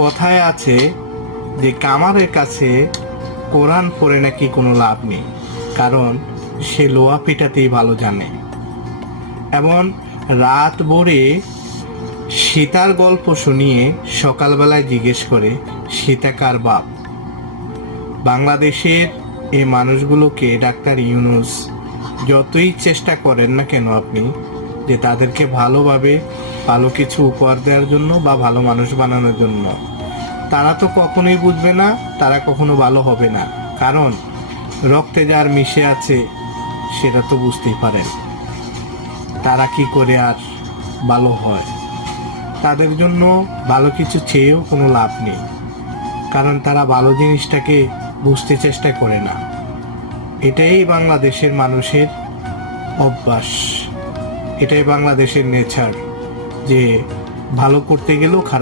কথায় আছে যে কামারের কাছে কোরআন পড়ে নাকি কোনো লাভ নেই, কারণ সে লোহা পিটাতেই ভালো জানে। এমন রাত ভরে সীতার গল্প শুনিয়ে সকালবেলায় জিজ্ঞেস করে সীতা কার বাপ। বাংলাদেশের এই মানুষগুলোকে ডাক্তার ইউনূস যতই চেষ্টা করেন না কেন আপনি, যে তাদেরকে ভালোভাবে ভালো কিছু উপহার দেওয়ার জন্য বা ভালো মানুষ বানানোর জন্য, তারা তো কখনোই বুঝবে না, তারা কখনো ভালো হবে না। কারণ রক্তে যার মিশে আছে সেটা তো বুঝতেই পারেন, তারা কি করে আর ভালো হয়। তাদের জন্য ভালো কিছু চেয়েও কোনো লাভ নেই, কারণ তারা ভালো জিনিসটাকে বুঝতে চেষ্টা করে না। এটাই বাংলাদেশের মানুষের অভ্যাস, এটাই বাংলাদেশের নেচার, যে ভালো করতে গেলেও খারাপ।